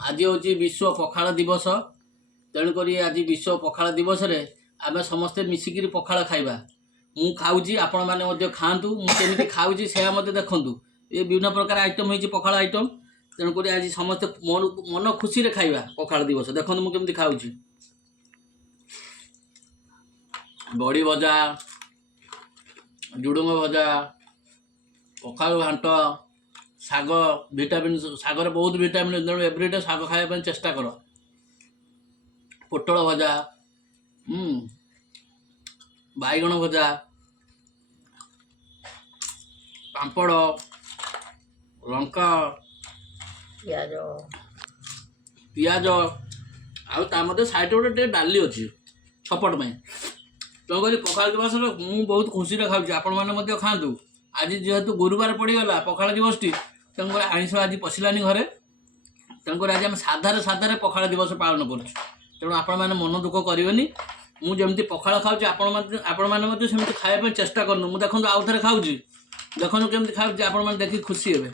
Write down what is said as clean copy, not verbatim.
आज हूँ विश्व पखाड़ दिवस। तेणुक आज विश्व पखाड़ दिवस रे आम समस्ते मिसिकी पखाड़ खाइबा। मु खाऊँ आपण मैंने खातु मुझे खाऊँ से मत देखु ये विभिन्न प्रकार आइटम हो पखाड़ आइटम। तेणुक आज समस्ते मन खुशी रे खाइबा पखाड़ दिवस। देखो मुझे खाऊँ बड़ी भजा जुड़ुंग भजा पखाड़ घाट शाग विटामिन शागर बहुत विटामिन तेणु एवरीडे शाग खाया चेष्टा कर। पोटल भजा बैगण भजा पापड़ लंका पियाज आउ साइड गोटे डाली अच्छी छपट में। तेणुक पखाड़ दिवस मुझे बहुत खुशी खाऊँ आपण मैंने खातु। आज जेहेतु गुरुवार पड़गला पखाड़ दिवस टी तेणुक आइष आज पशिलानी घरे। तेणुक आज आम साधारे साधारे पखाड़ दिवस पालन कर। तेणु आपण मैंने मन दुख करेनि। मुझे पखाड़ खाऊँ आपण मैंने खाया चेष्टा करनु। मुझे देखो आउ थे खाऊँ देखो केमती खाऊँ आपण मैंने देखिए खुशी हे।